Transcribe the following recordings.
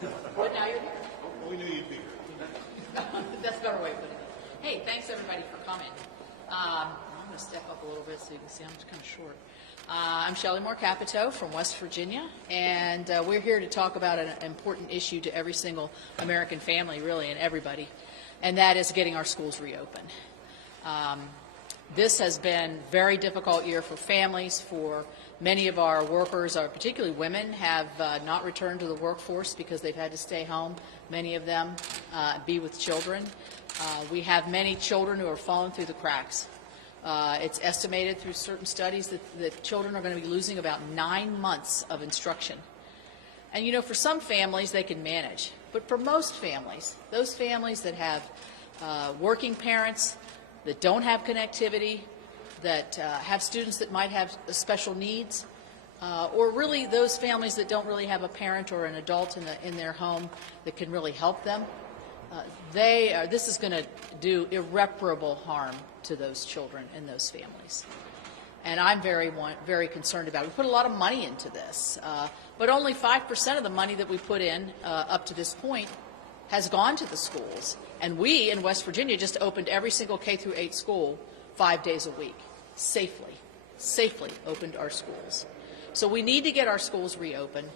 But now you're here. We knew you'd be here. That's a better way of putting it. Hey, thanks everybody for coming. I'm going to step up a little bit so you can see I'm kind of short. I'm Shelley Moore Capito from West Virginia, and we're here to talk about an important issue to every single American family, really, and everybody, and that is getting our schools reopened. This has been a very difficult year for families, for many of our workers, particularly women, have not returned to the workforce because they've had to stay home, many of them, be with children. We have many children who are falling through the cracks. It's estimated through certain studies that children are going to be losing about 9 months of instruction. And you know, for some families they can manage, but for most families, those families that have working parents, that don't have connectivity, that have students that might have special needs, or really those families that don't really have a parent or an adult in their home that can really help them, this is going to do irreparable harm to those children and those families. And I'm very concerned about it. We put a lot of money into this, but only 5% of the money that we put in up to this point has gone to the schools. And we in West Virginia just opened every single K-8 school 5 days a week, safely opened our schools. So we need to get our schools reopened.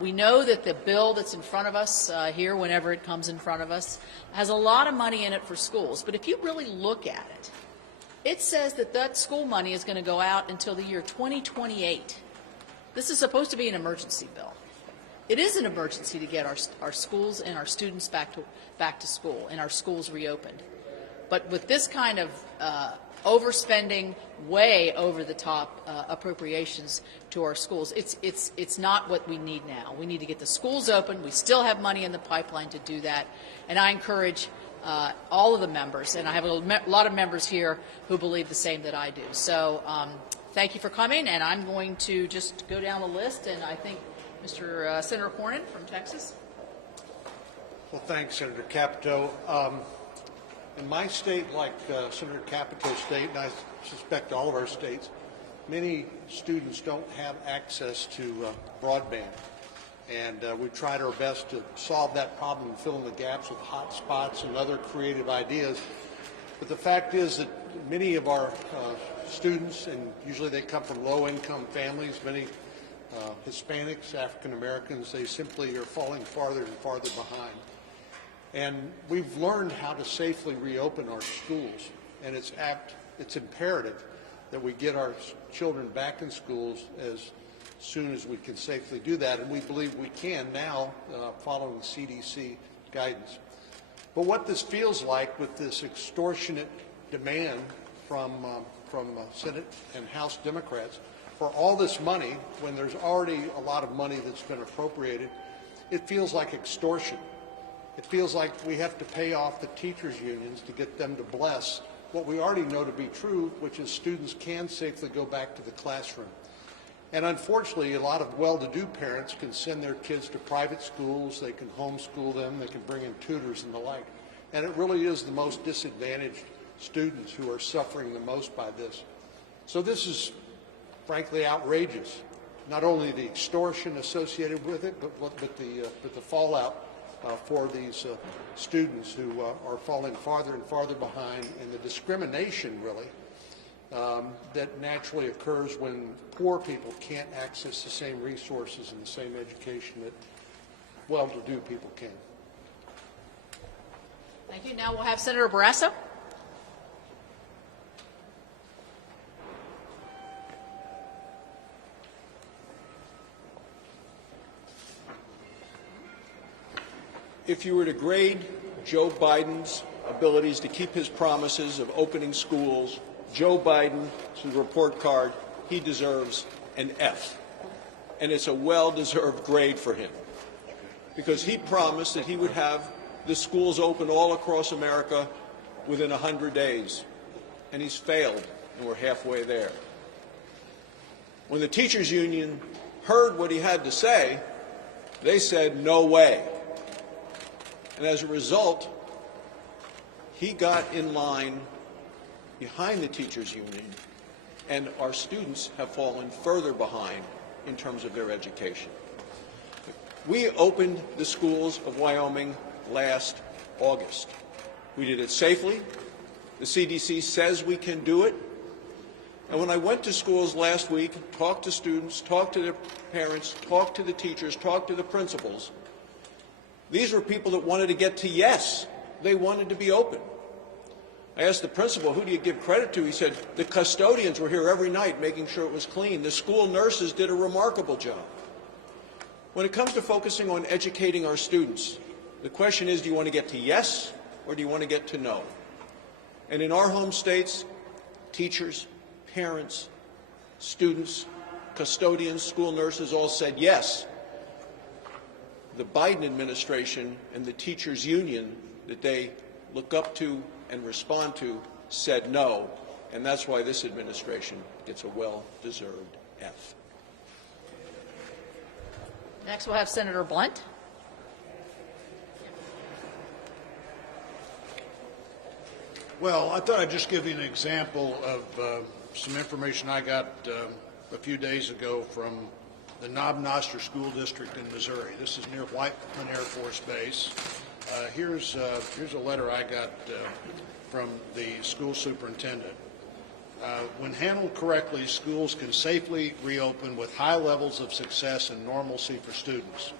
We know that the bill that's in front of us here, whenever it comes in front of us, has a lot of money in it for schools. But if you really look at it, it says that school money is going to go out until the year 2028. This is supposed to be an emergency bill. It is an emergency to get our schools and our students back to school and our schools reopened. But with this kind of overspending, way over the top appropriations to our schools, it's not what we need now. We need to get the schools open. We still have money in the pipeline to do that, and I encourage all of the members, and I have a lot of members here who believe the same that I do. So thank you for coming, and I'm going to just go down the list, and I think Mr. Senator Cornyn from Texas. Well, thanks, Senator Capito. In my state, like Senator Capito's state, and I suspect all of our states, many students don't have access to broadband. And we've tried our best to solve that problem and fill in the gaps with hotspots and other creative ideas. But the fact is that many of our students, and usually they come from low-income families, many Hispanics, African Americans, they simply are falling farther and farther behind. And we've learned how to safely reopen our schools, and it's imperative that we get our children back in schools as soon as we can safely do that, and we believe we can now, following the CDC guidance. But what this feels like with this extortionate demand from Senate and House Democrats for all this money, when there's already a lot of money that's been appropriated, it feels like extortion. It feels like we have to pay off the teachers' unions to get them to bless what we already know to be true, which is students can safely go back to the classroom. And unfortunately, a lot of well-to-do parents can send their kids to private schools, they can homeschool them, they can bring in tutors and the like. And it really is the most disadvantaged students who are suffering the most by this. So this is frankly outrageous. Not only the extortion associated with it, but the fallout for these students who are falling farther and farther behind, and the discrimination, really, that naturally occurs when poor people can't access the same resources and the same education that well-to-do people can. Thank you. Now we'll have Senator Barrasso. If you were to grade Joe Biden's abilities to keep his promises of opening schools, Joe Biden's report card, he deserves an F. And it's a well-deserved grade for him, because he promised that he would have the schools open all across America within 100 days. And he's failed, and we're halfway there. When the teachers union heard what he had to say, they said, no way. And as a result, he got in line behind the teachers union, and our students have fallen further behind in terms of their education. We opened the schools of Wyoming last August. We did it safely. The CDC says we can do it. And when I went to schools last week, talked to students, talked to their parents, talked to the teachers, talked to the principals, these were people that wanted to get to yes. They wanted to be open. I asked the principal, who do you give credit to? He said, the custodians were here every night making sure it was clean. The school nurses did a remarkable job. When it comes to focusing on educating our students, the question is, do you want to get to yes or do you want to get to no? And in our home states, teachers, parents, students, custodians, school nurses all said yes. The Biden administration and the teachers union that they look up to and respond to said no, and that's why this administration gets a well-deserved F. Next, we'll have Senator Blunt. Well, I thought I'd just give you an example of some information I got a few days ago from the Knob Noster School District in Missouri. This is near Whiteman Air Force Base. Here's a letter I got from the school superintendent. When handled correctly, schools can safely reopen with high levels of success and normalcy for students.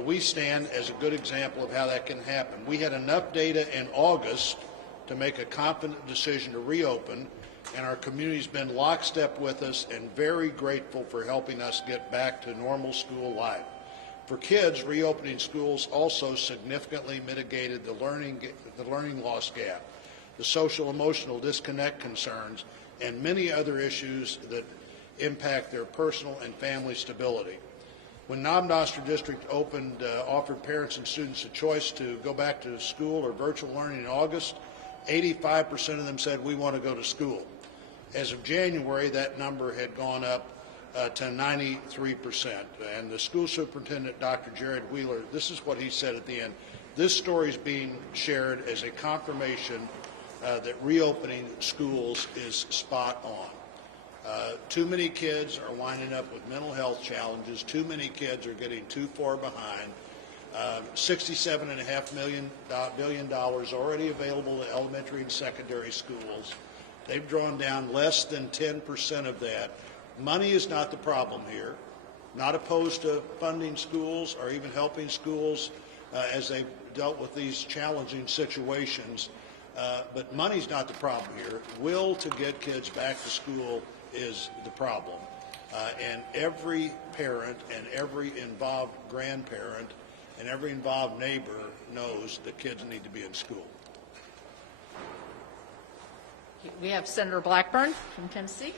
We stand as a good example of how that can happen. We had enough data in August to make a confident decision to reopen, and our community's been lockstep with us and very grateful for helping us get back to normal school life. For kids, reopening schools also significantly mitigated the learning loss gap, the social emotional disconnect concerns, and many other issues that impact their personal and family stability. When Knob Noster District opened, offered parents and students a choice to go back to school or virtual learning in August, 85% of them said we want to go to school. As of January, that number had gone up to 93%. And the school superintendent, Dr. Jared Wheeler, this is what he said at the end. This story is being shared as a confirmation that reopening schools is spot on. Too many kids are winding up with mental health challenges. Too many kids are getting too far behind. $67.5 billion already available to elementary and secondary schools. They've drawn down less than 10% of that. Money is not the problem here. Not opposed to funding schools or even helping schools as they've dealt with these challenging situations. But money's not the problem here. Will to get kids back to school is the problem. And every parent and every involved grandparent and every involved neighbor knows that kids need to be in school. We have Senator Blackburn from Tennessee.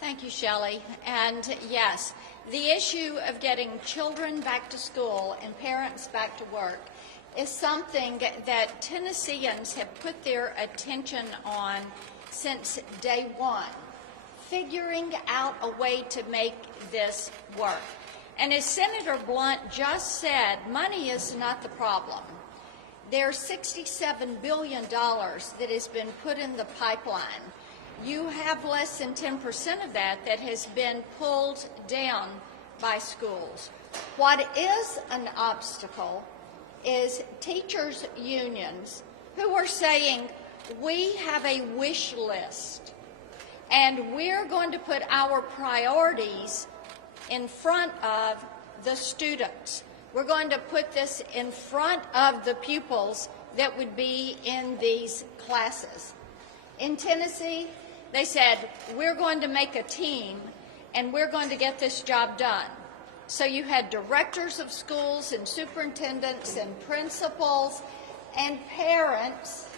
Thank you, Shelley. And yes, the issue of getting children back to school and parents back to work is something that Tennesseans have put their attention on since day one, figuring out a way to make this work. And as Senator Blunt just said, money is not the problem. There's $67 billion that has been put in the pipeline. You have less than 10% of that has been pulled down by schools. What is an obstacle is teachers' unions who are saying, we have a wish list and we're going to put our priorities in front of the students. We're going to put this in front of the pupils that would be in these classes. In Tennessee, they said, we're going to make a team and we're going to get this job done. So you had directors of schools and superintendents and principals and parents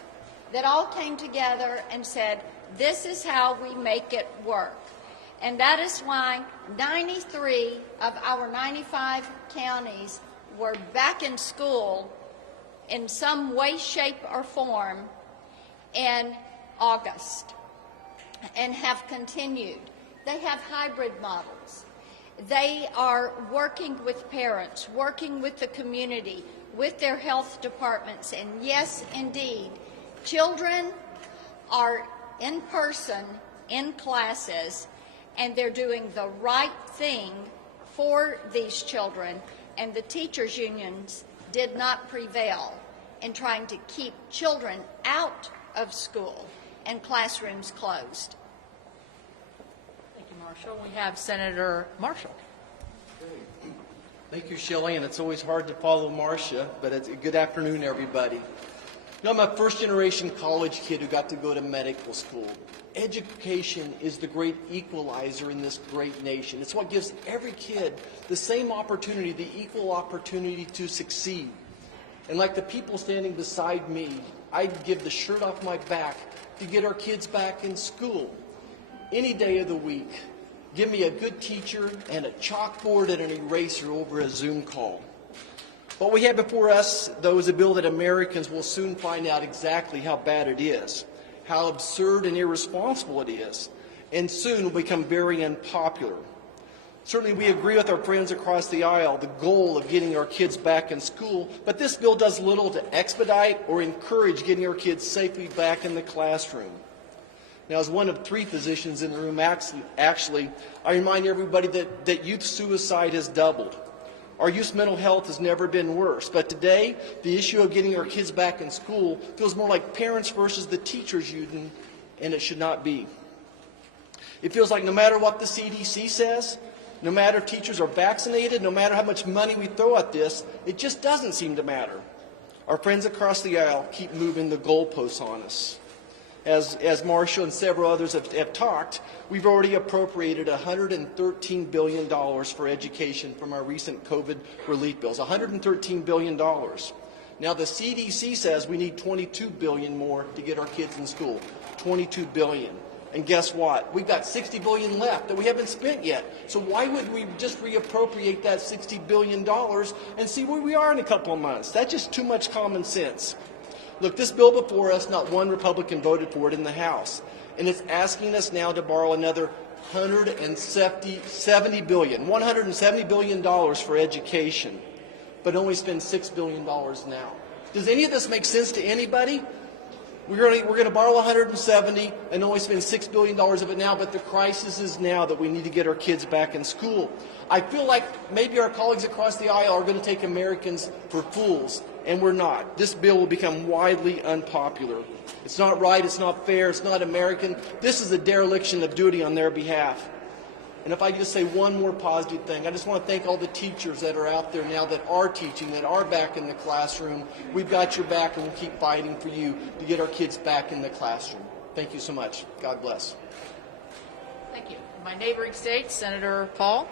that all came together and said, this is how we make it work. And that is why 93 of our 95 counties were back in school in some way, shape, or form in August and have continued. They have hybrid models. They are working with parents, working with the community, with their health departments. And yes, indeed, children are in person in classes, and they're doing the right thing for these children, and the teachers' unions did not prevail in trying to keep children out of school and classrooms closed. Thank you, Marshall. We have Senator Marshall. Thank you, Shelley, and it's always hard to follow Marcia, but it's a good afternoon, everybody. You know, I'm a first-generation college kid who got to go to medical school. Education is the great equalizer in this great nation. It's what gives every kid the same opportunity, the equal opportunity to succeed. And like the people standing beside me, I'd give the shirt off my back to get our kids back in school any day of the week. Give me a good teacher and a chalkboard and an eraser over a Zoom call. What we have before us, though, is a bill that Americans will soon find out exactly how bad it is, how absurd and irresponsible it is, and soon will become very unpopular. Certainly we agree with our friends across the aisle, the goal of getting our kids back in school, but this bill does little to expedite or encourage getting our kids safely back in the classroom. Now, as one of 3 physicians in the room, actually, I remind everybody that youth suicide has doubled. Our youth's mental health has never been worse. But today, the issue of getting our kids back in school feels more like parents versus the teachers union, and it should not be. It feels like no matter what the CDC says, no matter if teachers are vaccinated, no matter how much money we throw at this, it just doesn't seem to matter. Our friends across the aisle keep moving the goalposts on us. As Marshall and several others have talked, we've already appropriated $113 billion for education from our recent COVID relief bills, $113 billion. Now the CDC says we need $22 billion more to get our kids in school, $22 billion. And guess what? We've got $60 billion left that we haven't spent yet. So why wouldn't we just reappropriate that $60 billion and see where we are in a couple of months? That's just too much common sense. Look, this bill before us, not one Republican voted for it in the House. And it's asking us now to borrow another $170 billion for education, but only spend $6 billion now. Does any of this make sense to anybody? We're going to borrow 170 and only spend $6 billion of it now, but the crisis is now that we need to get our kids back in school. I feel like maybe our colleagues across the aisle are going to take Americans for fools, and we're not. This bill will become widely unpopular. It's not right, it's not fair, it's not American. This is a dereliction of duty on their behalf. And if I just say one more positive thing, I just want to thank all the teachers that are out there now that are teaching, that are back in the classroom. We've got your back and we'll keep fighting for you to get our kids back in the classroom. Thank you so much. God bless. Thank you. My neighboring state, Senator Paul.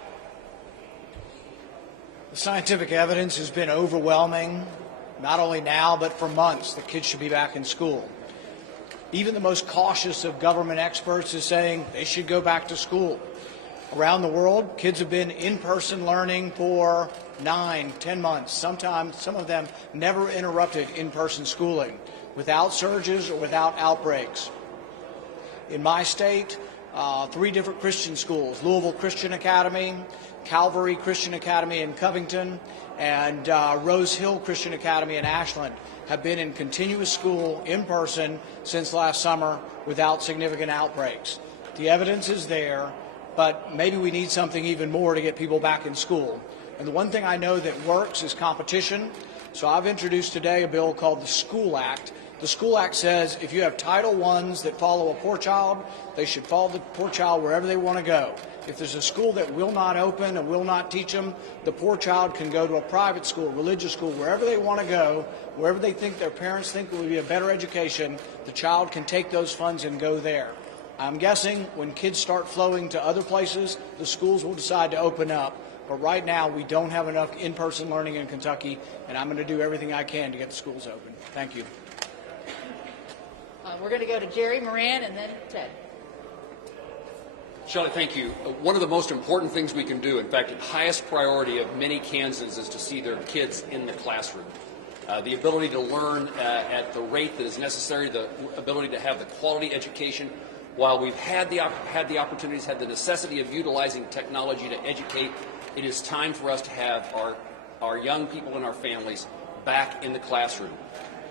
The scientific evidence has been overwhelming, not only now, but for months, that kids should be back in school. Even the most cautious of government experts is saying they should go back to school. Around the world, kids have been in-person learning for 9, 10 months. Sometimes, some of them never interrupted in-person schooling, without surges or without outbreaks. In my state, 3 different Christian schools, Louisville Christian Academy, Calvary Christian Academy in Covington, and Rose Hill Christian Academy in Ashland, have been in continuous school in person since last summer without significant outbreaks. The evidence is there, but maybe we need something even more to get people back in school. And the one thing I know that works is competition. So I've introduced today a bill called the School Act. The School Act says if you have Title I's that follow a poor child, they should follow the poor child wherever they want to go. If there's a school that will not open and will not teach them, the poor child can go to a private school, religious school, wherever they want to go, wherever they think their parents think will be a better education, the child can take those funds and go there. I'm guessing when kids start flowing to other places, the schools will decide to open up. But right now, we don't have enough in-person learning in Kentucky, and I'm going to do everything I can to get the schools open. Thank you. We're going to go to Jerry Moran and then Ted. Shelley, thank you. One of the most important things we can do, in fact, the highest priority of many Kansans, is to see their kids in the classroom. The ability to learn at the rate that is necessary, the ability to have the quality education. While we've had the opportunities, had the necessity of utilizing technology to educate, it is time for us to have our young people and our families back in the classroom.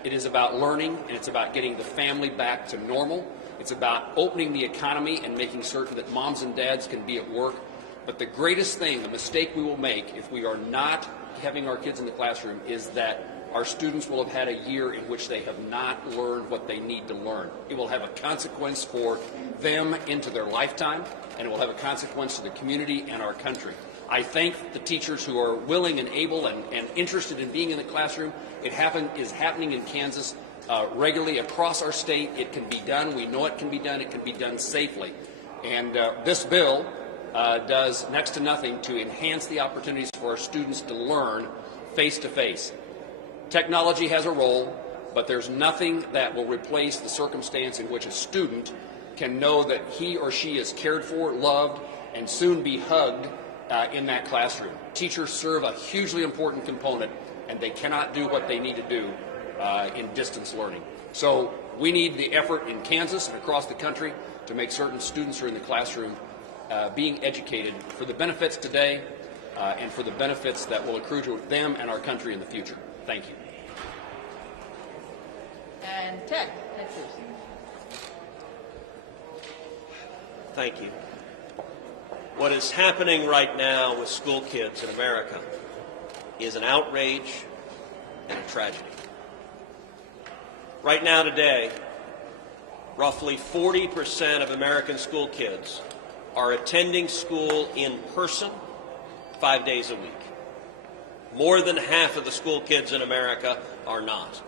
It is about learning, and it's about getting the family back to normal. It's about opening the economy and making certain that moms and dads can be at work. But the greatest thing, the mistake we will make if we are not having our kids in the classroom, is that our students will have had a year in which they have not learned what they need to learn. It will have a consequence for them into their lifetime, and it will have a consequence to the community and our country. I thank the teachers who are willing and able and interested in being in the classroom. It is happening in Kansas regularly across our state. It can be done. We know it can be done. It can be done safely. And this bill does next to nothing to enhance the opportunities for our students to learn face-to-face. Technology has a role, but there's nothing that will replace the circumstance in which a student can know that he or she is cared for, loved, and soon be hugged in that classroom. Teachers serve a hugely important component, and they cannot do what they need to do in distance learning. So we need the effort in Kansas and across the country to make certain students are in the classroom being educated for the benefits today and for the benefits that will accrue to them and our country in the future. Thank you. And Ted Cruz. Thank you. What is happening right now with school kids in America is an outrage and a tragedy. Right now today, roughly 40% of American school kids are attending school in person 5 days a week. More than half of the school kids in America are not.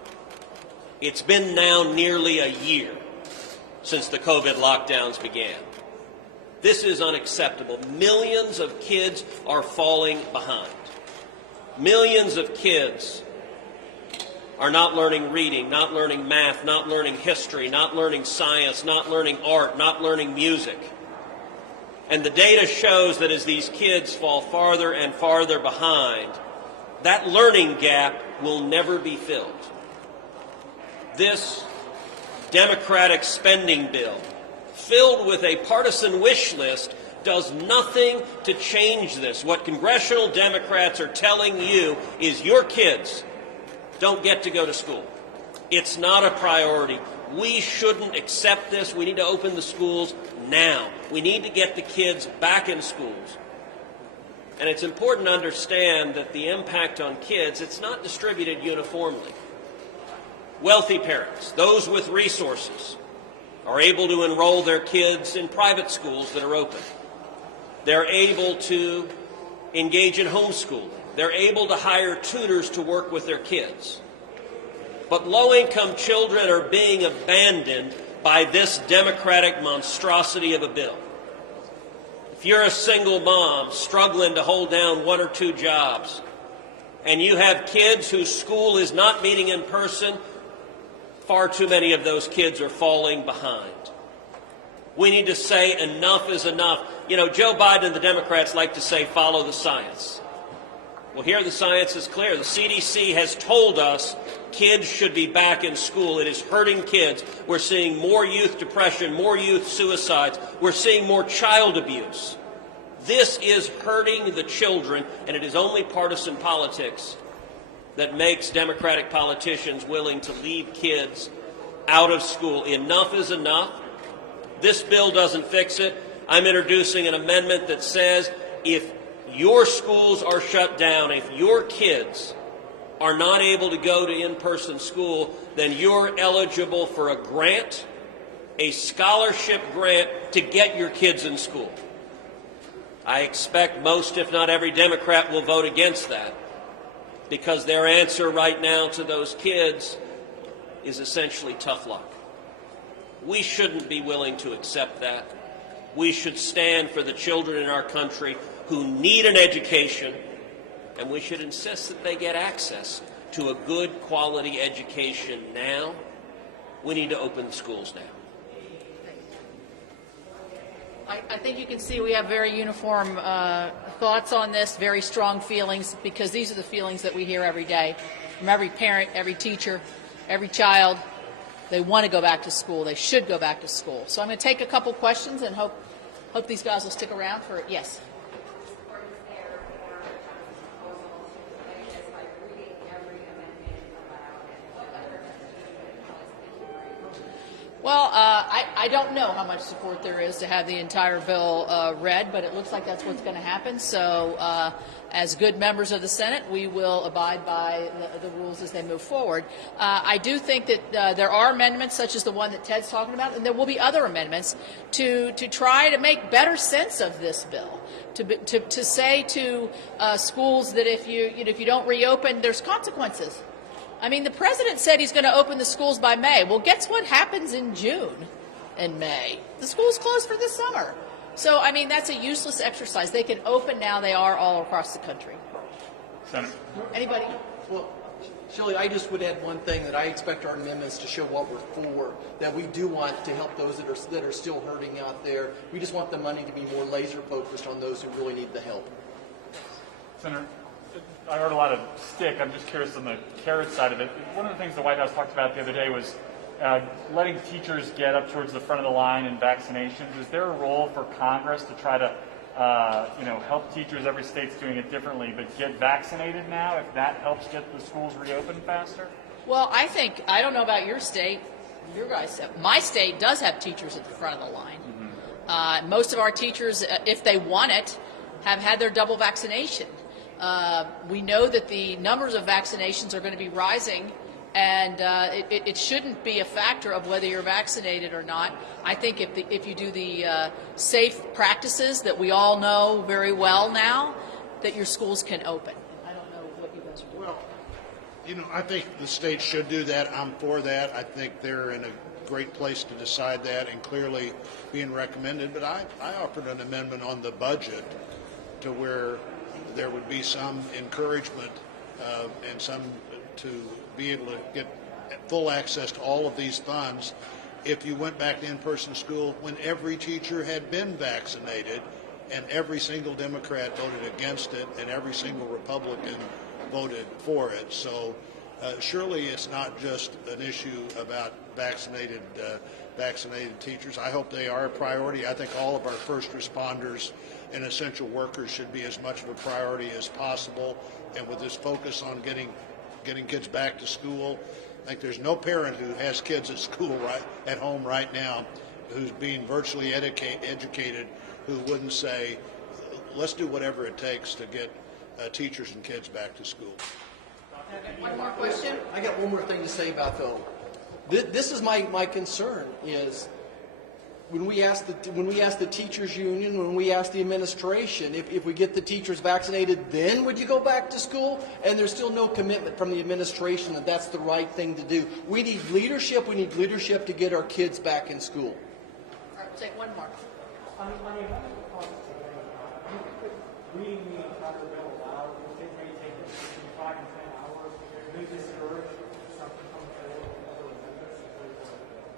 It's been now nearly a year since the COVID lockdowns began. This is unacceptable. Millions of kids are falling behind. Millions of kids are not learning reading, not learning math, not learning history, not learning science, not learning art, not learning music. And the data shows that as these kids fall farther and farther behind, that learning gap will never be filled. This Democratic spending bill, filled with a partisan wish list, does nothing to change this. What congressional Democrats are telling you is your kids don't get to go to school. It's not a priority. We shouldn't accept this. We need to open the schools now. We need to get the kids back in schools. And it's important to understand that the impact on kids, it's not distributed uniformly. Wealthy parents, those with resources, are able to enroll their kids in private schools that are open. They're able to engage in homeschooling. They're able to hire tutors to work with their kids. But low-income children are being abandoned by this Democratic monstrosity of a bill. If you're a single mom struggling to hold down one or two jobs, and you have kids whose school is not meeting in person, far too many of those kids are falling behind. We need to say enough is enough. You know, Joe Biden and the Democrats like to say follow the science. Well, here the science is clear. The CDC has told us kids should be back in school. It is hurting kids. We're seeing more youth depression, more youth suicides. We're seeing more child abuse. This is hurting the children, and it is only partisan politics that makes Democratic politicians willing to leave kids out of school. Enough is enough. This bill doesn't fix it. I'm introducing an amendment that says if your schools are shut down, if your kids are not able to go to in-person school, then you're eligible for a grant, a scholarship grant to get your kids in school. I expect most, if not every Democrat, will vote against that, because their answer right now to those kids is essentially tough luck. We shouldn't be willing to accept that. We should stand for the children in our country who need an education, and we should insist that they get access to a good quality education now. We need to open the schools now. I think you can see we have very uniform thoughts on this, very strong feelings, because these are the feelings that we hear every day from every parent, every teacher, every child. They want to go back to school. They should go back to school. So I'm going to take a couple questions and hope these guys will stick around for it. Yes. Well, I don't know how much support there is to have the entire bill read, but it looks like that's what's going to happen. So as good members of the Senate, we will abide by the rules as they move forward. I do think that there are amendments such as the one that Ted's talking about, and there will be other amendments to try to make better sense of this bill. To say to schools that if you don't reopen, there's consequences. I mean, the president said he's going to open the schools by May. Well, guess what happens in June and May? The schools close for the summer. So, I mean, that's a useless exercise. They can open now. They are all across the country. Senator. Anybody? Well, Shelley, I just would add one thing, that I expect our amendments to show what we're for, that we do want to help those that are still hurting out there. We just want the money to be more laser focused on those who really need the help. Senator, I heard a lot of stick. I'm just curious on the carrot side of it. One of the things the White House talked about the other day was letting teachers get up towards the front of the line in vaccinations. Is there a role for Congress to try to help teachers? Every state's doing it differently, but get vaccinated now if that helps get the schools reopened faster? Well, I don't know about your state. Your guys have. My state does have teachers at the front of the line. Mm-hmm. Most of our teachers, if they want it, have had their double vaccination. We know that the numbers of vaccinations are going to be rising, and it shouldn't be a factor of whether you're vaccinated or not. I think if you do the safe practices that we all know very well now, that your schools can open. I don't know what you guys are doing. Well, I think the state should do that. I'm for that. I think they're in a great place to decide that, and clearly being recommended. But I offered an amendment on the budget to where there would be some encouragement and some to be able to get full access to all of these funds if you went back to in-person school when every teacher had been vaccinated and every single Democrat voted against it and every single Republican voted for it. So surely it's not just an issue about vaccinated teachers. I hope they are a priority. I think all of our first responders and essential workers should be as much of a priority as possible. And with this focus on getting kids back to school, I think there's no parent who has kids at school at home right now who's being virtually educated who wouldn't say, let's do whatever it takes to get teachers and kids back to school. One more question? I got one more thing to say about though. This is my concern is when we ask the teachers union, when we ask the administration, if we get the teachers vaccinated, then would you go back to school? And there's still no commitment from the administration that that's the right thing to do. We need leadership. We need leadership to get our kids back in school. All right, we'll take one more. Reading the entire bill aloud, it may take between 5 and 10 hours. May discourage something coming forward.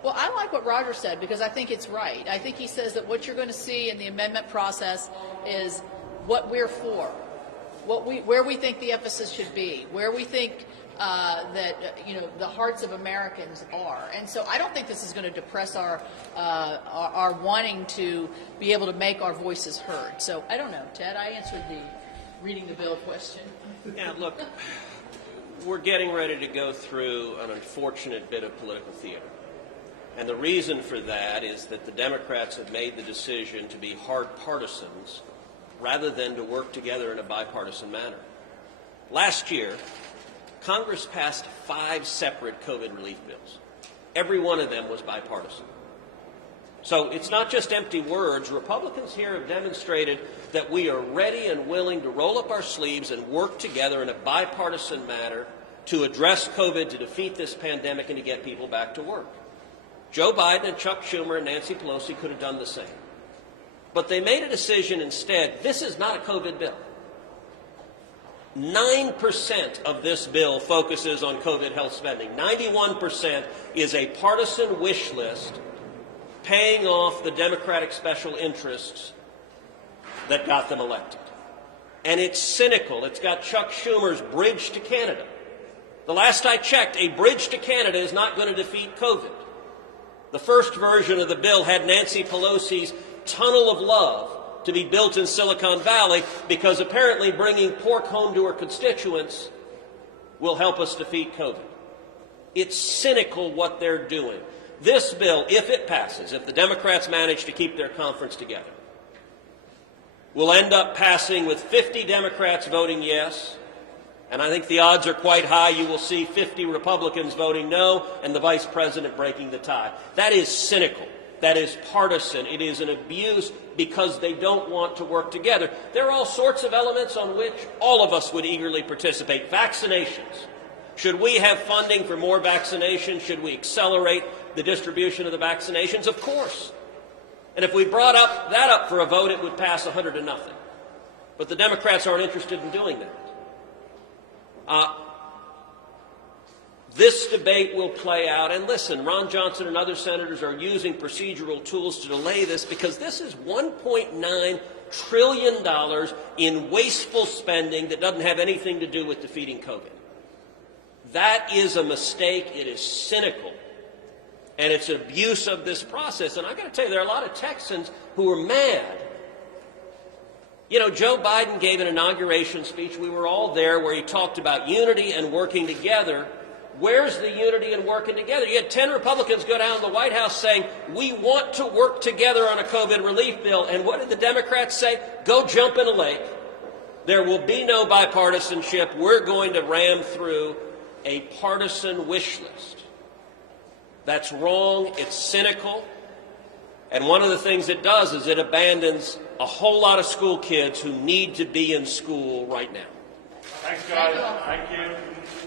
Well, I like what Roger said because I think it's right. I think he says that what you're going to see in the amendment process is what we're for, where we think the emphasis should be, where we think that the hearts of Americans are. And so I don't think this is going to depress our wanting to be able to make our voices heard. So I don't know, Ted. I answered the reading the bill question. Yeah, look, we're getting ready to go through an unfortunate bit of political theater. And the reason for that is that the Democrats have made the decision to be hard partisans rather than to work together in a bipartisan manner. Last year, Congress passed 5 separate COVID relief bills. Every one of them was bipartisan. So it's not just empty words. Republicans here have demonstrated that we are ready and willing to roll up our sleeves and work together in a bipartisan manner to address COVID, to defeat this pandemic, and to get people back to work. Joe Biden and Chuck Schumer and Nancy Pelosi could have done the same. But they made a decision instead. This is not a COVID bill. 9% of this bill focuses on COVID health spending. 91% is a partisan wish list paying off the Democratic special interests that got them elected. And it's cynical. It's got Chuck Schumer's bridge to Canada. The last I checked, a bridge to Canada is not going to defeat COVID. The first version of the bill had Nancy Pelosi's tunnel of love to be built in Silicon Valley because apparently bringing pork home to her constituents will help us defeat COVID. It's cynical what they're doing. This bill, if it passes, if the Democrats manage to keep their conference together, will end up passing with 50 Democrats voting yes, and I think the odds are quite high you will see 50 Republicans voting no and the Vice President breaking the tie. That is cynical. That is partisan. It is an abuse because they don't want to work together. There are all sorts of elements on which all of us would eagerly participate. Vaccinations. Should we have funding for more vaccinations? Should we accelerate the distribution of the vaccinations? Of course. And if we brought that up for a vote, it would pass 100 to nothing. But the Democrats aren't interested in doing that. This debate will play out. And listen, Ron Johnson and other senators are using procedural tools to delay this because this is $1.9 trillion in wasteful spending that doesn't have anything to do with defeating COVID. That is a mistake. It is cynical. And it's an abuse of this process. And I've got to tell you, there are a lot of Texans who are mad. You know, Joe Biden gave an inauguration speech. We were all there where he talked about unity and working together. Where's the unity and working together? You had 10 Republicans go down to the White House saying, we want to work together on a COVID relief bill. And what did the Democrats say? Go jump in a lake. There will be no bipartisanship. We're going to ram through a partisan wish list. That's wrong. It's cynical. And one of the things it does is it abandons a whole lot of school kids who need to be in school right now. Thanks, guys. Thank you.